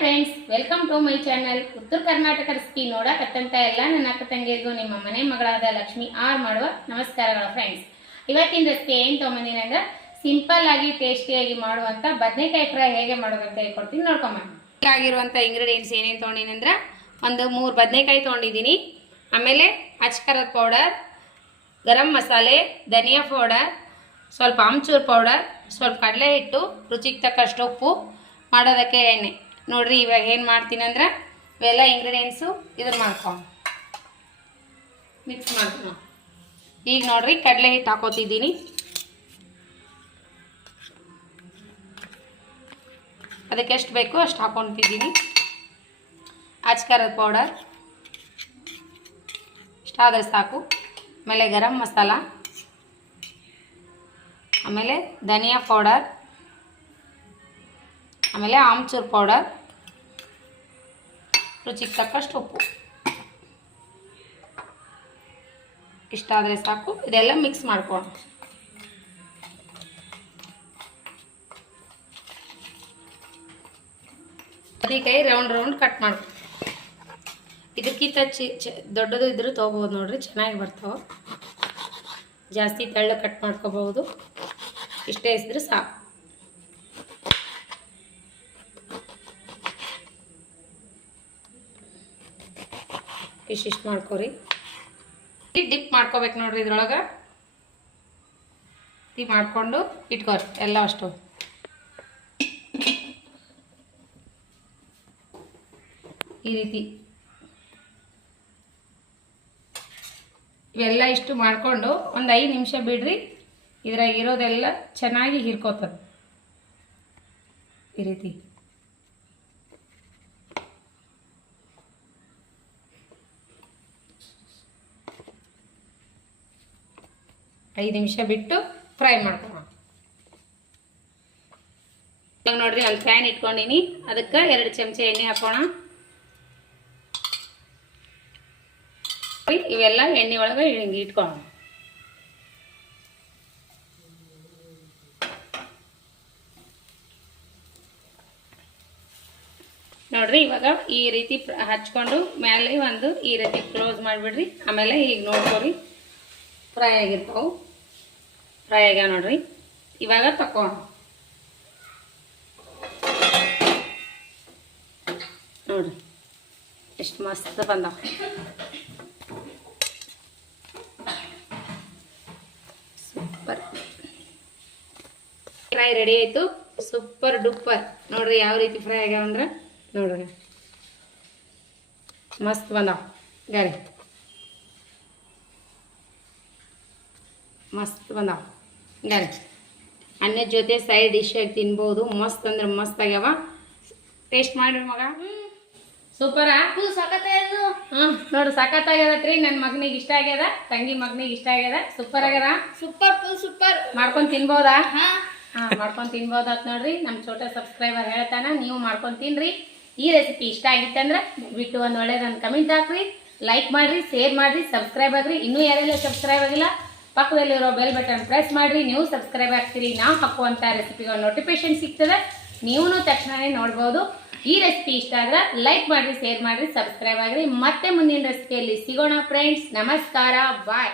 Friends, welcome to my channel. ಉತ್ತರ Karnataka recipe ನೋಡಕತ್ತಂತ ಎಲ್ಲ ನನ್ನ ಅಕ್ಕ ತಂಗಿಯರಿಗೂ ನಿಮ್ಮ ಮನೆ ಮಗಳಾದ ಲಕ್ಷ್ಮಿ ಆರ್ ಮಾಡುವ ನಮಸ್ಕಾರಗಳು ಫ್ರೆಂಡ್ಸ್. ಇವತ್ತಿನ ರೆಸಿಪಿ ಏನು ತೊಗೊಂಬಂದಿನಿ ಅಂದ್ರೆ ಸಿಂಪಲ್ ಆಗಿ ಟೇಸ್ಟಿಯಾಗಿ ಮಾಡುವಂಥ ಬದನೆಕಾಯಿ ಫ್ರೈ ಹೇಗೆ ಮಾಡೋದಂತ ಹೇಳ್ಕೊಡ್ತೀನಿ, ನೋಡ್ಕೊಂಬಂದು. ಆಗಿರುವಂಥ ಇಂಗ್ರೀಡಿಯೆಂಟ್ಸ್ ಏನೇನು ತೊಗೊಂಡಿನಿ ಅಂದ್ರೆ ಒಂದು 3 ಬದನೆಕಾಯಿ ತೊಗೊಂಡಿದ್ದೀನಿ. ಆಮೇಲೆ ಅಚ್ಕರದ ಪೌಡರ್, ಗರಂ ಮಸಾಲೆ, ಧನಿಯಾ ಪೌಡರ್, ಸ್ವಲ್ಪ ಆಮ್ಚೂರ್ ಪೌಡರ್, ಸ್ವಲ್ಪ ಕಡಲೆ ಹಿಟ್ಟು, ರುಚಿಗೆ ತಕ್ಕಷ್ಟು ಉಪ್ಪು, ಮಾಡೋದಕ್ಕೆ ಎಣ್ಣೆ. ನೋಡ್ರಿ ಇವಾಗ ಏನು ಮಾಡ್ತೀನಿ ಅಂದ್ರೆ ಇವೆಲ್ಲ ಇಂಗ್ರೀಡಿಯೆಂಟ್ಸು ಇದನ್ನು ಮಾಡ್ಕೊಂಡು ಮಿಕ್ಸ್ ಮಾಡ್ತೀನಿ. ಈಗ ನೋಡ್ರಿ ಕಡಲೆ ಹಿಟ್ಟು ಹಾಕೋತಿದ್ದೀನಿ. ಅದಕ್ಕೆ ಎಷ್ಟು ಬೇಕು ಅಷ್ಟು ಹಾಕೊತಿದ್ದೀನಿ. ಅಚ್ಕರದ ಪೌಡರ್ ಇಷ್ಟಾದರೆ ಸಾಕು. ಆಮೇಲೆ ಗರಂ ಮಸಾಲ, ಆಮೇಲೆ ಧನಿಯಾ ಪೌಡರ್, ಆಮೇಲೆ ಆಮ್ಚೂರ್ ಪೌಡರ್, ರುಚಿಗೆ ತಕ್ಕಷ್ಟು ಉಪ್ಪು, ಇಷ್ಟಾದರೆ ಸಾಕು. ಇದೆಲ್ಲ ಮಿಕ್ಸ್ ಮಾಡ್ಕೊಂಡು ಬದನೆಕಾಯಿ ರೌಂಡ್ ಕಟ್ ಮಾಡ್ಕೊ. ಇದಕ್ಕಿಂತ ದೊಡ್ಡದು ಇದ್ರೂ ತೊಗೋಬೋದು ನೋಡ್ರಿ, ಚೆನ್ನಾಗಿ ಬರ್ತಾವೆ. ಜಾಸ್ತಿ ತೆಳ್ಳ ಕಟ್ ಮಾಡ್ಕೋಬಹುದು. ಇಷ್ಟೇ ಇದ್ರೆ ಸಾಕು. ಇಷ್ಟಿಷ್ಟು ಮಾಡ್ಕೊರಿ. ಡಿಪ್ ಮಾಡ್ಕೋಬೇಕು ನೋಡ್ರಿ ಇದ್ರೊಳಗೆ. ಡಿಪ್ ಮಾಡಿಕೊಂಡು ಇಟ್ಕೋರಿ ಎಲ್ಲ ಅಷ್ಟು. ಈ ರೀತಿ ಇವೆಲ್ಲ ಇಷ್ಟು ಮಾಡಿಕೊಂಡು ಒಂದು 5 ನಿಮಿಷ ಬಿಡ್ರಿ. ಇದ್ರಾಗ ಇರೋದೆಲ್ಲ ಚೆನ್ನಾಗಿ ಹೀರ್ಕೋತದೆ. ಈ ರೀತಿ ಐದು ನಿಮಿಷ ಬಿಟ್ಟು ಫ್ರೈ ಮಾಡ್ಕೊಳ್ಳೋಣ. ಇವಾಗ ನೋಡ್ರಿ ಒಂದು ಪ್ಯಾನ್ ಇಟ್ಕೊಂಡಿನಿ. ಅದಕ್ಕೆ 2 ಚಮಚ ಎಣ್ಣೆ ಹಾಕೋಣ. ಇವೆಲ್ಲ ಎಣ್ಣೆ ಒಳಗೆ ಹಿಂಗೆ ಇಟ್ಕೊಳ್ಳೋಣ. ನೋಡ್ರಿ ಇವಾಗ ಈ ರೀತಿ ಹಚ್ಕೊಂಡು ಮೇಲೆ ಒಂದು ಈ ರೀತಿ ಕ್ಲೋಸ್ ಮಾಡಿಬಿಡ್ರಿ. ಆಮೇಲೆ ಈಗ ನೋಡ್ಕೊರಿ ಫ್ರೈ ಆಗಿರ್ತಾವೆ. ಫ್ರೈ ಆಗ್ಯಾವ ನೋಡ್ರಿ. ಇವಾಗ ತಕ್ಕೋಣ. ನೋಡ್ರಿ ಎಷ್ಟು ಮಸ್ತ್ ಬಂದಾವ. ಸೂಪರ್ ಫ್ರೈ ರೆಡಿ ಆಯಿತು. Super duper. ನೋಡ್ರಿ ಯಾವ ರೀತಿ ಫ್ರೈ ಆಗ್ಯಾವ ಅಂದ್ರೆ ನೋಡ್ರಿ ಮಸ್ತ್ ಬಂದಾವ. ಗಾರಿ ಮಸ್ತ್ ಬಂದಾವ. ಗಾರಿ ಅನ್ನದ ಜೊತೆ ಸೈಡ್ ಡಿಶ್ ಆಗಿ ತಿನ್ಬೋದು. ಮಸ್ತ್ ಅಂದ್ರೆ ಮಸ್ತ್ ಆಗ್ಯಾವ. ಟೇಸ್ಟ್ ಮಾಡ್ರಿ ಮಗ. ಸೂಪರಾ? ಹಾಂ ನೋಡ್ರಿ ಸಖತ್ತಾಗ್ಯದತ್ರಿ. ನನ್ನ ಮಗನಿಗೆ ಇಷ್ಟ ಆಗ್ಯದ, ತಂಗಿ ಮಗನಿಗೆ ಇಷ್ಟ ಆಗ್ಯದ. ಸೂಪರ್ ಆಗ್ಯದ. Super full super. ಮಾಡ್ಕೊಂಡು ತಿನ್ಬೋದಾ? ಹಾಂ ಮಾಡ್ಕೊಂಡು ತಿನ್ಬೋದಾತ್ ನೋಡ್ರಿ. ನಮ್ಮ ಛೋಟ ಸಬ್ಸ್ಕ್ರೈಬರ್ ಹೇಳ್ತಾನ, ನೀವು ಮಾಡ್ಕೊಂಡು ತಿನ್ರಿ. ಈ ರೆಸಿಪಿ ಇಷ್ಟ ಆಗಿತ್ತಂದ್ರೆ ಬಿಟ್ಟು ಒಂದು ಒಳ್ಳೆಯದೊಂದು ಕಮೆಂಟ್ ಹಾಕ್ರಿ, ಲೈಕ್ ಮಾಡಿರಿ, ಶೇರ್ ಮಾಡಿರಿ, ಸಬ್ಸ್ಕ್ರೈಬ್ ಆಗ್ರಿ. ಇನ್ನೂ ಯಾರೆಲ್ಲ ಸಬ್ಸ್ಕ್ರೈಬ್ ಆಗಿಲ್ಲ ಪಕ್ಕದಲ್ಲಿರೋ ಬೆಲ್ ಬಟನ್ ಪ್ರೆಸ್ ಮಾಡಿರಿ. ನೀವು ಸಬ್ಸ್ಕ್ರೈಬ್ ಆಗ್ತೀರಿ. ನಾವು ಹಾಕುವಂಥ ರೆಸಿಪಿಗಳ ನೋಟಿಫಿಕೇಶನ್ ಸಿಗ್ತದೆ, ನೀವು ತಕ್ಷಣವೇ ನೋಡ್ಬೋದು. ಈ ರೆಸಿಪಿ ಇಷ್ಟ ಆದ್ರೆ ಲೈಕ್ ಮಾಡಿರಿ, ಶೇರ್ ಮಾಡಿರಿ, ಸಬ್ಸ್ಕ್ರೈಬ್ ಆಗಿರಿ. ಮತ್ತೆ ಮುಂದಿನ ರೆಸಿಪಿಯಲ್ಲಿ ಸಿಗೋಣ ಫ್ರೆಂಡ್ಸ್. ನಮಸ್ಕಾರ, ಬಾಯ್.